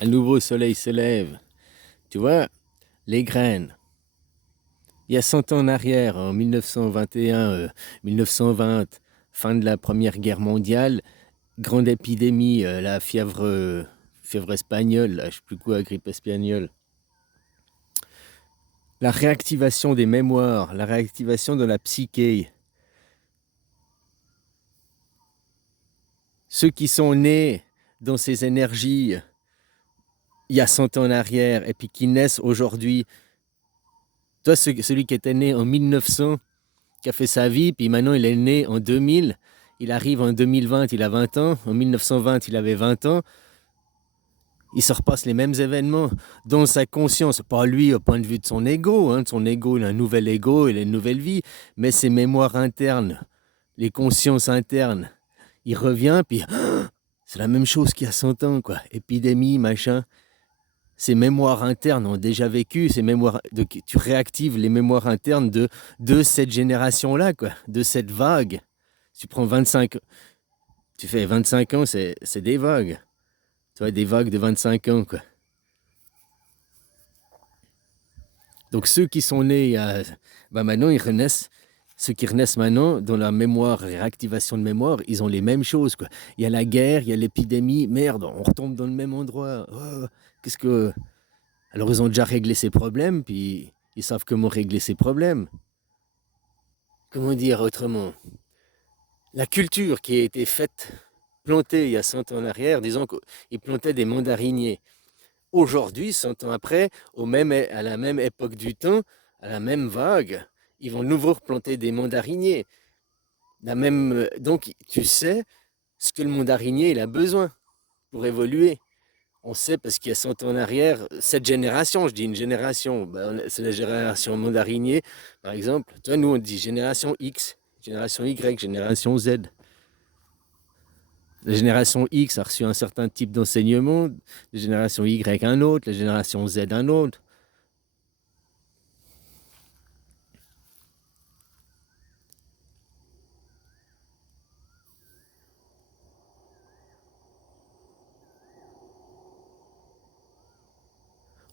Un nouveau soleil se lève. Tu vois, les graines. Il y a 100 ans en arrière, en 1921, 1920, fin de la Première Guerre mondiale, grande épidémie, la fièvre espagnole, là, je sais plus quoi, grippe espagnole. La réactivation des mémoires, la réactivation de la psyché. Ceux qui sont nés dans ces énergies il y a 100 ans en arrière et puis qui naissent aujourd'hui. Toi, celui qui était né en 1900, qui a fait sa vie, puis maintenant il est né en 2000, il arrive en 2020, il a 20 ans, en 1920 il avait 20 ans, il se repasse les mêmes événements dans sa conscience, pas lui au point de vue de son ego, hein, il a un nouvel ego, il a une nouvelle vie, mais ses mémoires internes, les consciences internes, il revient, puis c'est la même chose qu'il y a 100 ans, quoi, épidémie, machin. Ces mémoires internes ont déjà vécu, tu réactives les mémoires internes de cette génération-là, quoi, de cette vague. Tu prends 25, tu fais 25 ans, c'est des vagues. Tu vois, des vagues de 25 ans, quoi. Donc ceux qui sont nés, maintenant ils renaissent. Ceux qui renaissent maintenant, dans la mémoire, réactivation de mémoire, ils ont les mêmes choses, quoi. Il y a la guerre, il y a l'épidémie, merde, on retombe dans le même endroit. Oh, qu'est-ce que... Alors ils ont déjà réglé ces problèmes, puis ils savent comment régler ces problèmes. Comment dire autrement? La culture qui a été faite, plantée il y a 100 ans en arrière, disons qu'ils plantaient des mandariniers. Aujourd'hui, 100 ans après, à la même époque du temps, à la même vague, ils vont nouveau replanter des mandariniers. Donc tu sais ce que le mandarinier il a besoin pour évoluer. On sait parce qu'il y a 100 ans en arrière, cette génération, je dis une génération, c'est la génération mandarinier, par exemple. Toi, nous, on dit génération X, génération Y, génération Z. La génération X a reçu un certain type d'enseignement, la génération Y un autre, la génération Z un autre.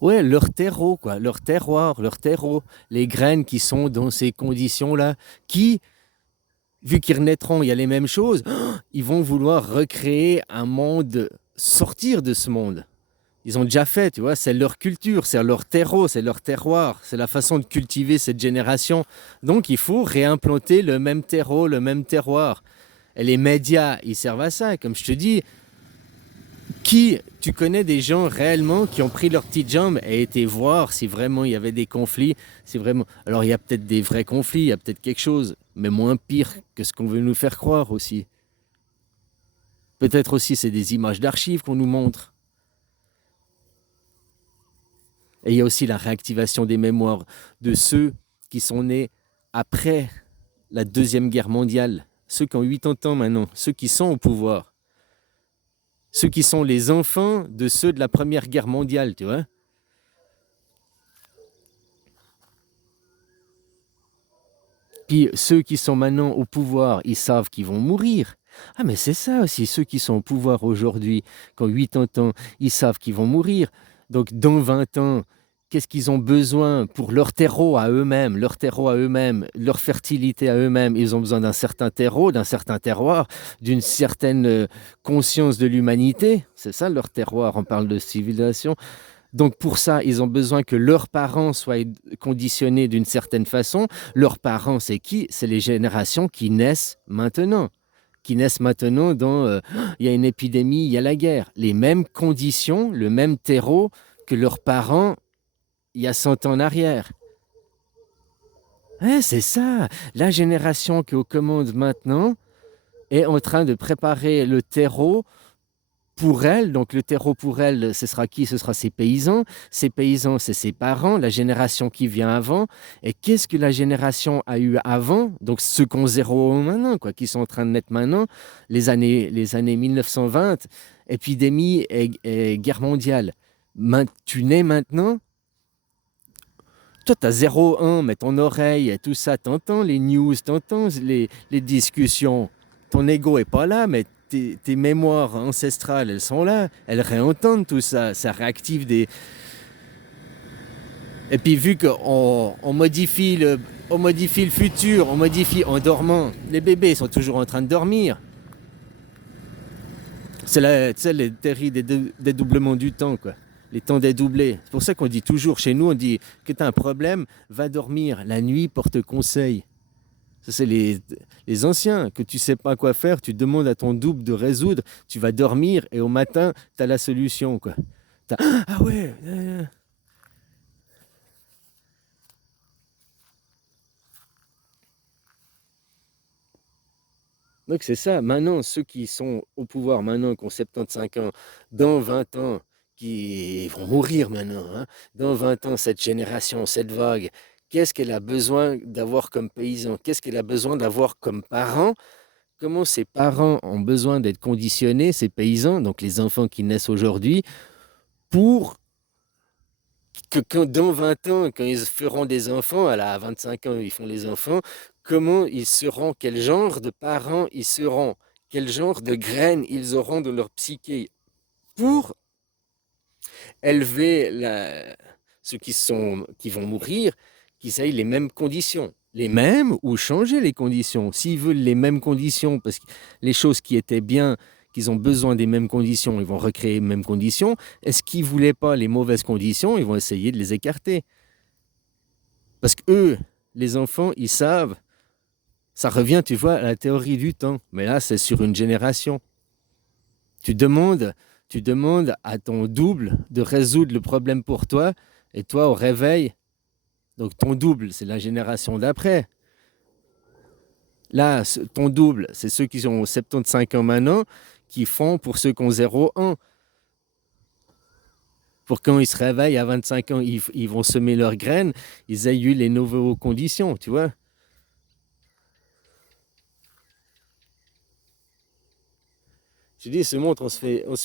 Ouais, leur terreau, quoi, leur terroir, leur terreau, les graines qui sont dans ces conditions-là, qui, vu qu'ils renaîtront, il y a les mêmes choses, ils vont vouloir recréer un monde, sortir de ce monde. Ils ont déjà fait, tu vois, c'est leur culture, c'est leur terreau, c'est leur terroir, c'est la façon de cultiver cette génération. Donc il faut réimplanter le même terreau, le même terroir. Et les médias, ils servent à ça. Comme je te dis, tu connais des gens réellement qui ont pris leurs petites jambes et été voir si vraiment il y avait des conflits, si vraiment... Alors il y a peut-être des vrais conflits, il y a peut-être quelque chose, mais moins pire que ce qu'on veut nous faire croire aussi. Peut-être aussi c'est des images d'archives qu'on nous montre. Et il y a aussi la réactivation des mémoires de ceux qui sont nés après la Deuxième Guerre mondiale, ceux qui ont 80 ans maintenant, ceux qui sont au pouvoir, ceux qui sont les enfants de ceux de la Première Guerre mondiale, tu vois. Puis ceux qui sont maintenant au pouvoir, ils savent qu'ils vont mourir. Ah mais c'est ça aussi, ceux qui sont au pouvoir aujourd'hui, qui ont 80 ans, ils savent qu'ils vont mourir. Donc dans 20 ans, qu'est-ce qu'ils ont besoin pour leur terreau à eux-mêmes, leur fertilité à eux-mêmes? Ils ont besoin d'un certain terreau, d'un certain terroir, d'une certaine conscience de l'humanité. C'est ça leur terroir, on parle de civilisation. Donc pour ça, ils ont besoin que leurs parents soient conditionnés d'une certaine façon. Leurs parents, c'est qui? C'est les générations qui naissent maintenant. Il y a une épidémie, il y a la guerre. Les mêmes conditions, le même terreau que leurs parents il y a 100 ans en arrière. Ouais, c'est ça. La génération qui est aux commandes maintenant est en train de préparer le terreau pour elle. Donc le terreau pour elle, ce sera qui? Ce sera ses paysans. Ses paysans, c'est ses parents, la génération qui vient avant. Et qu'est-ce que la génération a eu avant? Donc ceux qui ont 0 ans maintenant, quoi, qui sont en train de naître maintenant, les années 1920, épidémie et guerre mondiale. Tu nais maintenant, toi, tu as 0,1, mais ton oreille et tout ça, t'entends les news, t'entends les discussions. Ton ego est pas là, mais tes mémoires ancestrales, elles sont là, elles réentendent tout ça, ça réactive des... Et puis vu qu'on on modifie le futur, on modifie en dormant, les bébés sont toujours en train de dormir. C'est les théories des dédoublements du temps, quoi. Les temps dédoublés. C'est pour ça qu'on dit toujours, chez nous, on dit que tu as un problème, va dormir. La nuit porte conseil. Ça, c'est les anciens. Que tu sais pas quoi faire, tu demandes à ton double de résoudre, tu vas dormir et au matin, tu as la solution, quoi. Ah ouais. Donc c'est ça. Maintenant, ceux qui sont au pouvoir maintenant, qui ont 75 ans, dans 20 ans, qui vont mourir maintenant, hein, dans 20 ans, cette génération, cette vague, qu'est-ce qu'elle a besoin d'avoir comme paysan? Qu'est-ce qu'elle a besoin d'avoir comme parents? Comment ces parents ont besoin d'être conditionnés, ces paysans, donc les enfants qui naissent aujourd'hui, pour que dans 20 ans, quand ils feront des enfants, à 25 ans, ils font les enfants, comment ils seront, quel genre de parents ils seront, quel genre de graines ils auront de leur psyché pour élever ceux qui vont mourir, qu'ils aient les mêmes conditions. Les mêmes ou changer les conditions. S'ils veulent les mêmes conditions, parce que les choses qui étaient bien, qu'ils ont besoin des mêmes conditions, ils vont recréer les mêmes conditions. Est-ce qu'ils ne voulaient pas les mauvaises conditions, ils vont essayer de les écarter. Parce qu'eux, les enfants, ils savent, ça revient, tu vois, à la théorie du temps. Mais là, c'est sur une génération. Tu demandes à ton double de résoudre le problème pour toi, et toi, au réveil, donc ton double, c'est la génération d'après. Là, ton double, c'est ceux qui ont 75 ans maintenant, qui font pour ceux qui ont 0,1. Pour quand ils se réveillent à 25 ans, ils vont semer leurs graines, ils aient eu les nouvelles conditions, tu vois. Je dis, ce monde, on se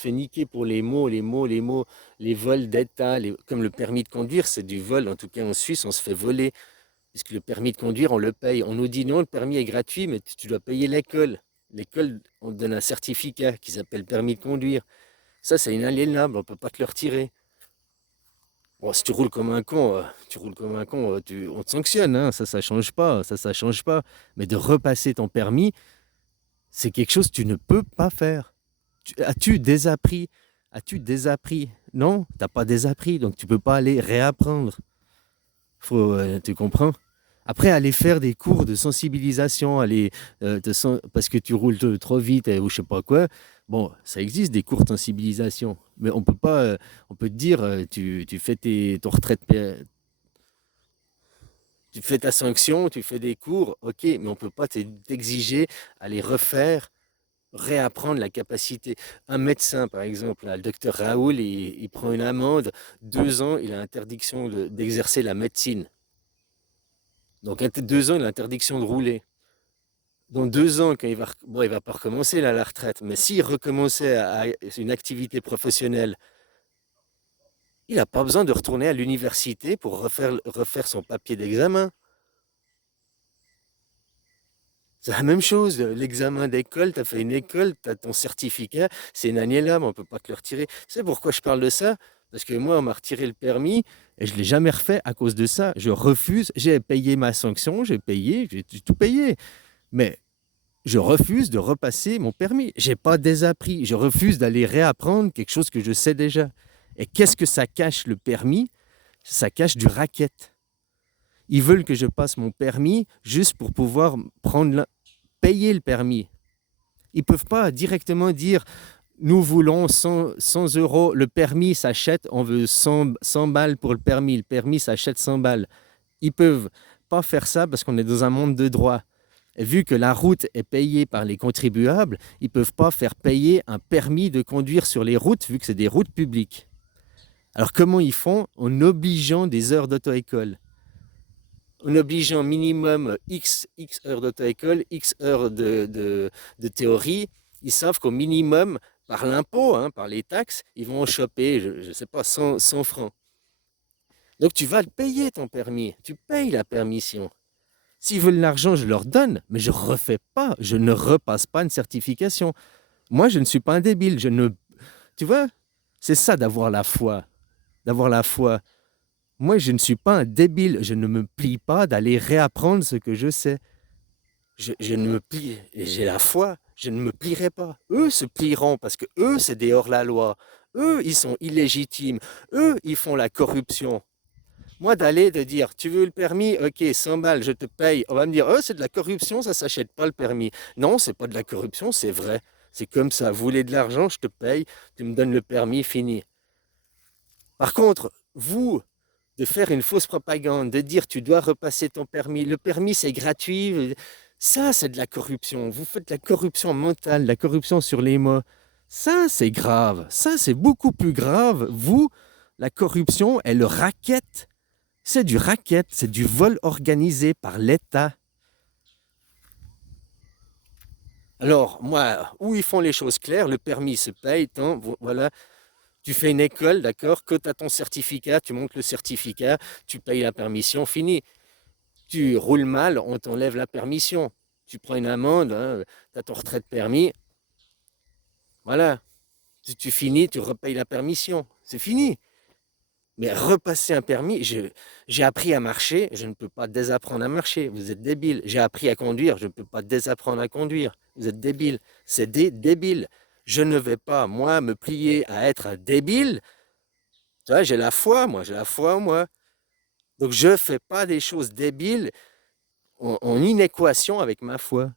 fait niquer pour les mots, les vols d'État, comme le permis de conduire, c'est du vol. En tout cas, en Suisse, on se fait voler. Puisque le permis de conduire, on le paye. On nous dit non, le permis est gratuit, mais tu dois payer l'école. L'école, on te donne un certificat qui s'appelle permis de conduire. Ça, c'est inaliénable, on ne peut pas te le retirer. Bon, si tu roules comme un con, on te sanctionne, hein, ça change pas, ça change pas. Mais de repasser ton permis, c'est quelque chose que tu ne peux pas faire. As-tu désappris? As-tu désappris? Non, tu n'as pas désappris, donc tu ne peux pas aller réapprendre. Tu comprends? Après, aller faire des cours de sensibilisation, parce que tu roules trop vite ou je sais pas quoi, bon, ça existe des cours de sensibilisation, mais on peut pas, on peut te dire, tu fais ton retraite, tu fais ta sanction, tu fais des cours, ok, mais on peut pas t'exiger aller refaire, réapprendre la capacité. Un médecin, par exemple, là, le docteur Raoul, il prend une amende, 2 ans, il a interdiction d'exercer la médecine. Donc, 2 ans, il a interdiction de rouler. Dans 2 ans, quand il va pas recommencer là, à la retraite, mais s'il recommençait à une activité professionnelle, il n'a pas besoin de retourner à l'université pour refaire son papier d'examen. C'est la même chose, l'examen d'école, tu as fait une école, tu as ton certificat, c'est inaliénable, on ne peut pas te le retirer. Tu sais pourquoi je parle de ça? Parce que moi, on m'a retiré le permis et je ne l'ai jamais refait à cause de ça. Je refuse, j'ai payé ma sanction, j'ai tout payé. Mais je refuse de repasser mon permis. Je n'ai pas désappris. Je refuse d'aller réapprendre quelque chose que je sais déjà. Et qu'est-ce que ça cache, le permis? Ça cache du racket. Ils veulent que je passe mon permis juste pour pouvoir payer le permis. Ils ne peuvent pas directement dire nous voulons 100 euros, le permis s'achète, on veut 100 balles pour le permis s'achète 100 balles. Ils ne peuvent pas faire ça parce qu'on est dans un monde de droit. Et vu que la route est payée par les contribuables, ils ne peuvent pas faire payer un permis de conduire sur les routes vu que c'est des routes publiques. Alors comment ils font? En obligeant des heures d'auto-école. En obligeant minimum X heures d'auto-école, X heures de théorie. Ils savent qu'au minimum, par l'impôt, hein, par les taxes, ils vont en choper, je ne sais pas, 100 francs. Donc tu vas le payer ton permis, tu payes la permission. S'ils veulent l'argent, je leur donne, mais je ne repasse pas une certification. Moi, je ne suis pas un débile. Tu vois, c'est ça d'avoir la foi. D'avoir la foi. Moi, je ne suis pas un débile. Je ne me plie pas d'aller réapprendre ce que je sais. Je ne me plie. J'ai la foi. Je ne me plierai pas. Eux se plieront parce que eux, c'est des hors-la-loi. Eux, ils sont illégitimes. Eux, ils font la corruption. Moi, de dire, tu veux le permis, ok, 100 balles, je te paye. On va me dire, oh, c'est de la corruption, ça s'achète pas le permis. Non, c'est pas de la corruption, c'est vrai. C'est comme ça. Vous voulez de l'argent, je te paye, tu me donnes le permis, fini. Par contre, vous, de faire une fausse propagande, de dire tu dois repasser ton permis, le permis c'est gratuit, ça c'est de la corruption. Vous faites de la corruption mentale, de la corruption sur les mots. Ça c'est grave, ça c'est beaucoup plus grave. Vous, la corruption et le racket, c'est du racket, c'est du vol organisé par l'État. Alors, moi, où ils font les choses claires, le permis se paye, tant, voilà, tu fais une école, d'accord, que tu as ton certificat, tu montes le certificat, tu payes la permission, fini. Tu roules mal, on t'enlève la permission. Tu prends une amende, hein, tu as ton retrait de permis, voilà. Tu finis, tu repayes la permission. C'est fini. Mais repasser un permis, j'ai appris à marcher, je ne peux pas désapprendre à marcher. Vous êtes débile. J'ai appris à conduire, je ne peux pas désapprendre à conduire. Vous êtes débile. C'est des débiles. Je ne vais pas, moi, me plier à être un débile. Tu vois, j'ai la foi, moi, j'ai la foi en moi. Donc je ne fais pas des choses débiles en inéquation avec ma foi.